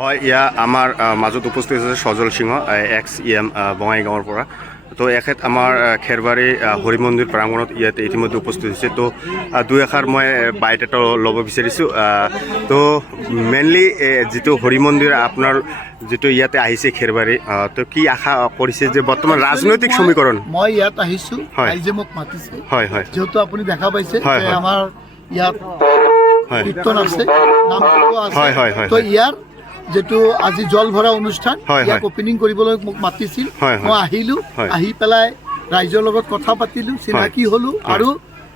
হয়, ইয়া আমাৰ মাজত উপস্থিত আছে সজল সিংহ এক্স ইএম বঙাইগাঁৱৰ পৰা। তো এখেত আমাৰ খেৰবাৰী হৰি মন্দিৰ প্ৰাংগণত ইয়াতে ইতিমধ্যে উপস্থিত হৈছে। তো দুই এষাৰ মই বায়'ডাটা ল'ব বিচাৰিছোঁ। তো মেইনলি যিটো হৰি মন্দিৰ আপোনাৰ যিটো ইয়াতে আহিছে খেৰবাৰী, তো কি আশা কৰিছে যে বৰ্তমান ৰাজনৈতিক সমীকৰণ? মই ইয়াত আহিছোঁ, হয়। ৰাইজে মোক মাতিছে। হয় হয় যেহেতু আপুনি দেখা পাইছে হয়, যে হয়। আমাৰ ইয়াত হয় কীৰ্তন আছে, নাম আছে। হয়, হয়, হয়, তো হয়। ইয়াৰ যেটো আজি জল ভৰা অনুষ্ঠান, হয়, ইয়াক হয়। অপেনিং কৰিবলৈ মোক মাতিছিল। হয়, হয়। মই আহিলোঁ, হয়। আহি পেলাই ৰাইজৰ লগত কথা পাতিলোঁ, চিনাকি হ'লোঁ আৰু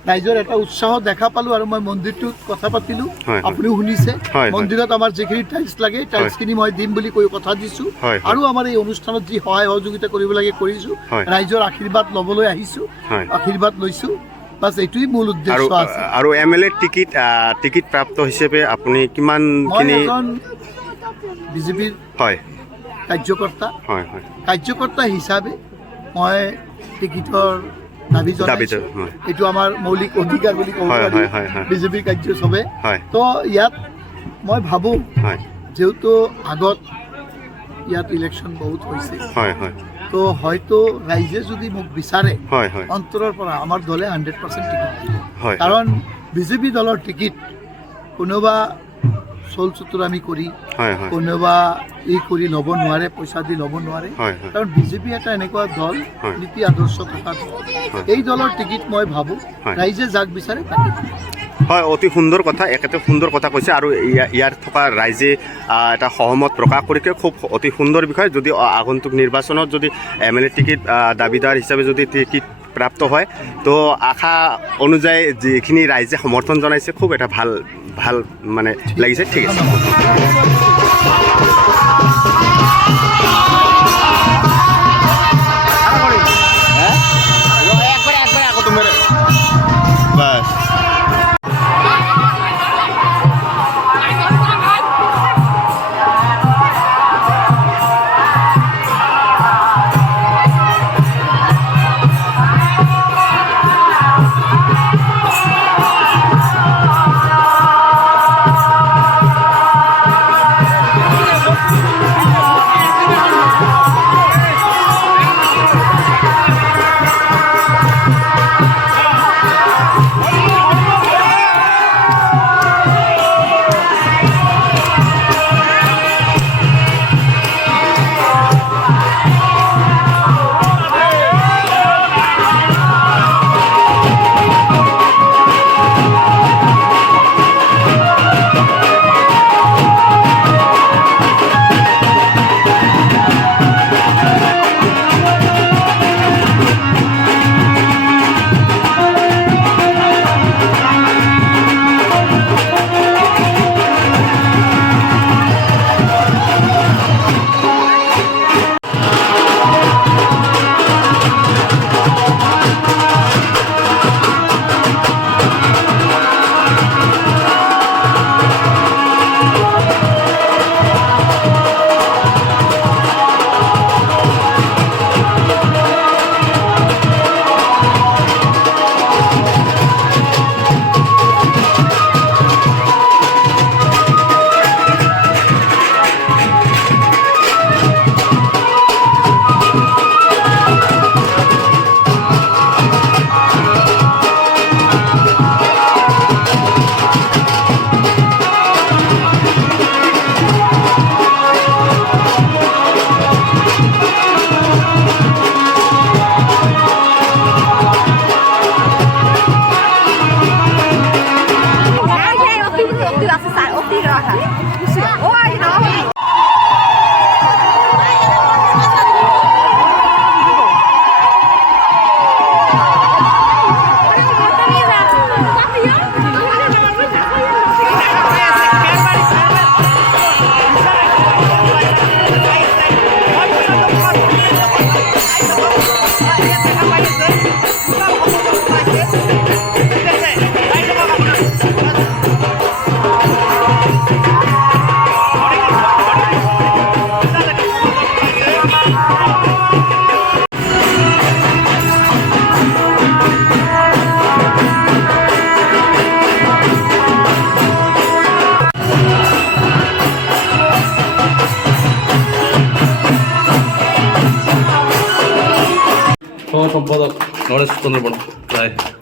ৰাইজৰ এটা উৎসাহ দেখা পালোঁ আৰু মই মন্দিৰটোত কথা পাতিলোঁ। হয়, হয়। আপুনিও শুনিছে, হয়, হয়। মন্দিৰত আমাৰ যিখিনি টাইলছ লাগে টাইলছখিনি মই দিম বুলি কৈ কথা দিছোঁ। হয়, হয়। আৰু আমাৰ এই অনুষ্ঠানত যি সহায় সহযোগিতা কৰিব লাগে কৰিছোঁ। হয়। ৰাইজৰ আশীৰ্বাদ ল'বলৈ আহিছোঁ, হয়। আশীৰ্বাদ লৈছোঁ। বাছ এইটোৱেই মূল আৰু উদ্দেশ্য আছে। আৰু MLA টিকিট প্ৰাপ্ত হিচাপে আপুনি মই কিমানখিনি? এজন বিজেপিৰ হয় কাৰ্যকৰ্তা হয় হয় কাৰ্যকৰ্তা হিচাপে মই টিকিটৰ দাবী জনাইছোঁ। হয়। এইটো আমাৰ মৌলিক অধিকাৰ বুলি ক'ব হয়, পাৰি হয়, হয়, হয়। বিজেপিৰ কাৰ্য চবে। হয় তো ইয়াত মই ভাবোঁ হয় যেহেতু আগত ইয়াত ইলেকশ্যন বহুত হৈছে, হয় হয় তো হয়তো ৰাইজে যদি মোক বিচাৰে হয় হয় অন্তৰৰ পৰা আমাৰ দলে 100% টিকিট দিব। হয় কাৰণ বিজেপি দলৰ টিকিট কোনোবা চল চতুৰামি কৰি হয় হয় কোনোবা কৰি ল'ব নোৱাৰে, পইচা দি ল'ব নোৱাৰে। হয় হয় কাৰণ বিজেপি এটা এনেকুৱা দল, হয়। নীতি আদৰ্শ থকা দল। এই দলৰ টিকিট মই ভাবোঁ হয়। ৰাইজে যাক বিচাৰে তাকে দিব। হয়, অতি সুন্দৰ কথা, একেতে সুন্দৰ কথা কৈছে। আৰু ইয়াত থকা ৰাইজে এটা সহমত প্ৰকাশ কৰিছে, খুব অতি সুন্দৰ বিষয়। যদি আগন্তুক নিৰ্বাচনত যদি MLA টিকিট দাবীদাৰ হিচাপে যদি টিকিট প্ৰাপ্ত হয়, তো আশা অনুযায়ী যিখিনি ৰাইজে সমৰ্থন জনাইছে, খুব এটা ভাল ভাল মানে লাগিছে। ঠিক আছে। বাস সম্পাদক নৰেশ চন্দ্ৰ বৰা ৰায়।